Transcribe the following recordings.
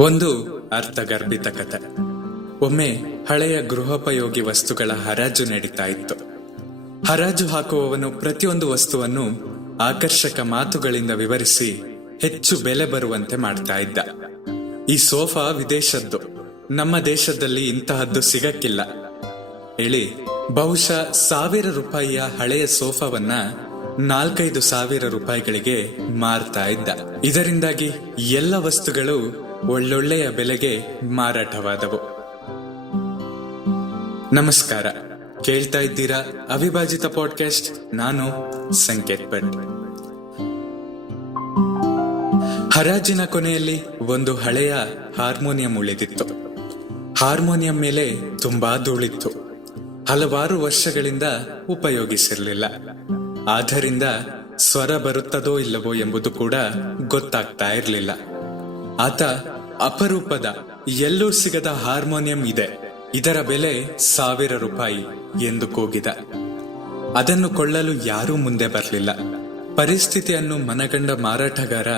ಒಂದು ಅರ್ಥಗರ್ಭಿತ ಕಥೆ. ಒಮ್ಮೆ ಹಳೆಯ ಗೃಹೋಪಯೋಗಿ ವಸ್ತುಗಳ ಹರಾಜು ನಡೀತಾ ಇತ್ತು. ಹರಾಜು ಹಾಕುವವನು ಪ್ರತಿಯೊಂದು ವಸ್ತುವನ್ನು ಆಕರ್ಷಕ ಮಾತುಗಳಿಂದ ವಿವರಿಸಿ ಹೆಚ್ಚು ಬೆಲೆ ಬರುವಂತೆ ಮಾಡ್ತಾ ಇದ್ದ. ಈ ಸೋಫಾ ವಿದೇಶದ್ದು, ನಮ್ಮ ದೇಶದಲ್ಲಿ ಇಂತಹದ್ದು ಸಿಗಕ್ಕಿಲ್ಲ ಹೇಳಿ ಬಹುಶಃ 1000 ರೂಪಾಯಿಯ ಹಳೆಯ ಸೋಫಾವನ್ನ 4-5 ಸಾವಿರ ರೂಪಾಯಿಗಳಿಗೆ ಮಾರ್ತಾ ಇದ್ದ. ಇದರಿಂದಾಗಿ ಎಲ್ಲ ವಸ್ತುಗಳು ಒಳ್ಳೊಳ್ಳೆಯ ಬೆಲೆಗೆ ಮಾರಾಟವಾದವು. ನಮಸ್ಕಾರ, ಕೇಳ್ತಾ ಇದ್ದೀರಾ ಅವಿಭಾಜಿತ ಪಾಡ್ಕಾಸ್ಟ್. ನಾನು ಸಂಕೇತ್ ಭಟ್. ಹರಾಜಿನ ಕೊನೆಯಲ್ಲಿ ಒಂದು ಹಳೆಯ ಹಾರ್ಮೋನಿಯಂ ಉಳಿದಿತ್ತು. ಹಾರ್ಮೋನಿಯಂ ಮೇಲೆ ತುಂಬಾ ಧೂಳಿತ್ತು. ಹಲವಾರು ವರ್ಷಗಳಿಂದ ಉಪಯೋಗಿಸಿರಲಿಲ್ಲ. ಆದ್ದರಿಂದ ಸ್ವರ ಬರುತ್ತದೋ ಇಲ್ಲವೋ ಎಂಬುದು ಕೂಡ ಗೊತ್ತಾಗ್ತಾ ಇರಲಿಲ್ಲ. ಆತ ಅಪರೂಪದ, ಎಲ್ಲೂ ಸಿಗದ ಹಾರ್ಮೋನಿಯಂ ಇದೆ, ಇದರ ಬೆಲೆ 1000 ರೂಪಾಯಿ ಎಂದು ಕೂಗಿದ. ಅದನ್ನು ಕೊಳ್ಳಲು ಯಾರೂ ಮುಂದೆ ಬರಲಿಲ್ಲ. ಪರಿಸ್ಥಿತಿಯನ್ನು ಮನಗಂಡ ಮಾರಾಟಗಾರ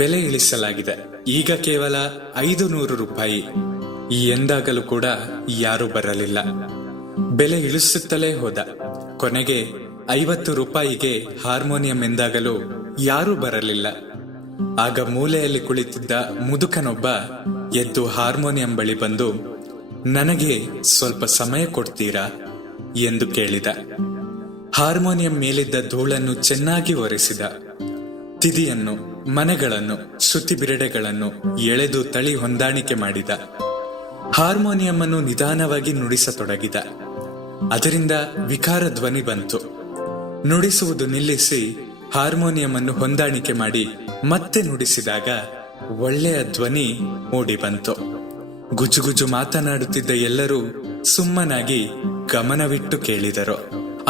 ಬೆಲೆ ಇಳಿಸಲಾಗಿದೆ, ಈಗ ಕೇವಲ 500 ರೂಪಾಯಿ ಎಂದಾಗಲೂ ಕೂಡ ಯಾರೂ ಬರಲಿಲ್ಲ. ಬೆಲೆ ಇಳಿಸುತ್ತಲೇ ಹೋದ. ಕೊನೆಗೆ 50 ರೂಪಾಯಿಗೆ ಹಾರ್ಮೋನಿಯಂ ಎಂದಾಗಲೂ ಯಾರೂ ಬರಲಿಲ್ಲ. ಆಗ ಮೂಲೆಯಲ್ಲಿ ಕುಳಿತಿದ್ದ ಮುದುಕನೊಬ್ಬ ಎದ್ದು ಹಾರ್ಮೋನಿಯಂ ಬಳಿ ಬಂದು, ನನಗೆ ಸ್ವಲ್ಪ ಸಮಯ ಕೊಡ್ತೀರಾ ಎಂದು ಕೇಳಿದ. ಹಾರ್ಮೋನಿಯಂ ಮೇಲಿದ್ದ ಧೂಳನ್ನು ಚೆನ್ನಾಗಿ ಒರೆಸಿದ. ತಿದಿಯನ್ನು, ಮನೆಗಳನ್ನು, ಶ್ರುತಿ ಬಿರಡೆಗಳನ್ನು ಎಳೆದು ತಳಿ ಹೊಂದಾಣಿಕೆ ಮಾಡಿದ. ಹಾರ್ಮೋನಿಯಂ ಅನ್ನು ನಿಧಾನವಾಗಿ ನುಡಿಸತೊಡಗಿದ. ಅದರಿಂದ ವಿಕಾರ ಧ್ವನಿ ಬಂತು. ನುಡಿಸುವುದು ನಿಲ್ಲಿಸಿ ಹಾರ್ಮೋನಿಯಂ ಅನ್ನು ಹೊಂದಾಣಿಕೆ ಮಾಡಿ ಮತ್ತೆ ನುಡಿಸಿದಾಗ ಒಳ್ಳೆಯ ಧ್ವನಿ ಮೂಡಿ ಬಂತು. ಗುಜುಗುಜು ಮಾತನಾಡುತ್ತಿದ್ದ ಎಲ್ಲರೂ ಸುಮ್ಮನಾಗಿ ಗಮನವಿಟ್ಟು ಕೇಳಿದರು.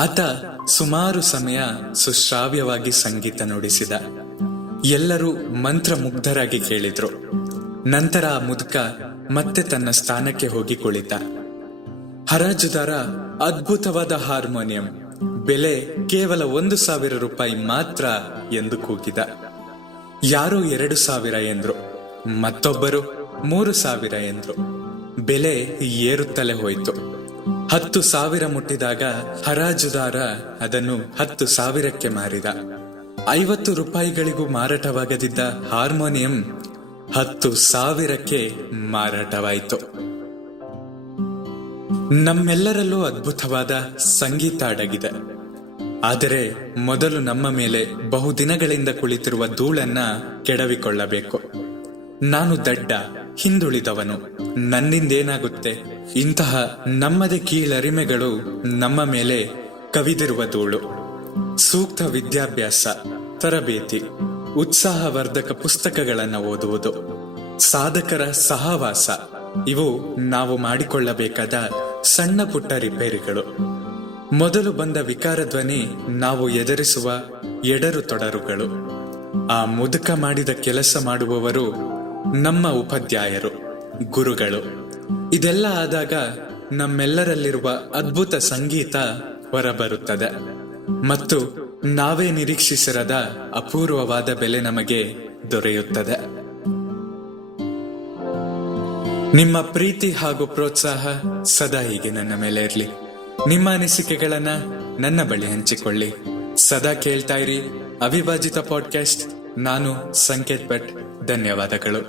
ಆತ ಸುಮಾರು ಸಮಯ ಸುಶ್ರಾವ್ಯವಾಗಿ ಸಂಗೀತ ನುಡಿಸಿದ. ಎಲ್ಲರೂ ಮಂತ್ರಮುಗ್ಧರಾಗಿ ಕೇಳಿದ್ರು. ನಂತರ ಆ ಮುದುಕ ಮತ್ತೆ ತನ್ನ ಸ್ಥಾನಕ್ಕೆ ಹೋಗಿ ಕುಳಿತ. ಹರಾಜುದಾರ ಅದ್ಭುತವಾದ ಹಾರ್ಮೋನಿಯಂ, ಬೆಲೆ ಕೇವಲ 1000 ರೂಪಾಯಿ ಮಾತ್ರ ಎಂದು ಕೂಗಿದ. ಯಾರೋ 2000 ಎಂದ್ರು, ಮತ್ತೊಬ್ಬರು 3000 ಎಂದ್ರು. ಬೆಲೆ ಏರುತ್ತಲೇ ಹೋಯಿತು. 10,000 ಮುಟ್ಟಿದಾಗ ಹರಾಜುದಾರ ಅದನ್ನು 10,000ಕ್ಕೆ ಮಾರಿದ. 50 ರೂಪಾಯಿಗಳಿಗೂ ಮಾರಾಟವಾಗದಿದ್ದ ಹಾರ್ಮೋನಿಯಂ 10,000ಕ್ಕೆ ಮಾರಾಟವಾಯಿತು. ನಮ್ಮೆಲ್ಲರಲ್ಲೂ ಅದ್ಭುತವಾದ ಸಂಗೀತ ಅಡಗಿದೆ. ಆದರೆ ಮೊದಲು ನಮ್ಮ ಮೇಲೆ ಬಹುದಿನಗಳಿಂದ ಕುಳಿತಿರುವ ಧೂಳನ್ನ ಕೆಡವಿಕೊಳ್ಳಬೇಕು. ನಾನು ದಡ್ಡ, ಹಿಂದುಳಿದವನು, ನನ್ನಿಂದೇನಾಗುತ್ತೆ, ಇಂತಹ ನಮ್ಮದೇ ಕೀಳರಿಮೆಗಳು ನಮ್ಮ ಮೇಲೆ ಕವಿದಿರುವ ಧೂಳು. ಸೂಕ್ತ ವಿದ್ಯಾಭ್ಯಾಸ, ತರಬೇತಿ, ಉತ್ಸಾಹವರ್ಧಕ ಪುಸ್ತಕಗಳನ್ನು ಓದುವುದು, ಸಾಧಕರ ಸಹವಾಸ, ಇವು ನಾವು ಮಾಡಿಕೊಳ್ಳಬೇಕಾದ ಸಣ್ಣ ಪುಟ್ಟ ರಿಪೇರಿಗಳು. ಮೊದಲು ಬಂದ ವಿಕಾರ ಧ್ವನಿ ನಾವು ಎದುರಿಸುವ ಎಡರು ತೊಡರುಗಳು. ಆ ಮುದುಕ ಮಾಡಿದ ಕೆಲಸ ಮಾಡುವವರು ನಮ್ಮ ಉಪಾಧ್ಯಾಯರು, ಗುರುಗಳು. ಇದೆಲ್ಲ ಆದಾಗ ನಮ್ಮೆಲ್ಲರಲ್ಲಿರುವ ಅದ್ಭುತ ಸಂಗೀತ ಹೊರಬರುತ್ತದೆ ಮತ್ತು ನಾವೇ ನಿರೀಕ್ಷಿಸಿರದ ಅಪೂರ್ವವಾದ ಬೆಲೆ ನಮಗೆ ದೊರೆಯುತ್ತದೆ. ನಿಮ್ಮ ಪ್ರೀತಿ ಹಾಗೂ ಪ್ರೋತ್ಸಾಹ ಸದಾ ಹೀಗೆ ನನ್ನ ಮೇಲೆ ಇರಲಿ. ನಿಮ್ಮ ಅನಿಸಿಕೆಗಳನ್ನ ನನ್ನ ಬಳಿ ಹಂಚಿಕೊಳ್ಳಿ. ಸದಾ ಕೇಳ್ತಾ ಇರಿ ಅವಿಭಾಜಿತ ಪಾಡ್ಕಾಸ್ಟ್. ನಾನು ಸಂಕೇತ್ ಭಟ್. ಧನ್ಯವಾದಗಳು.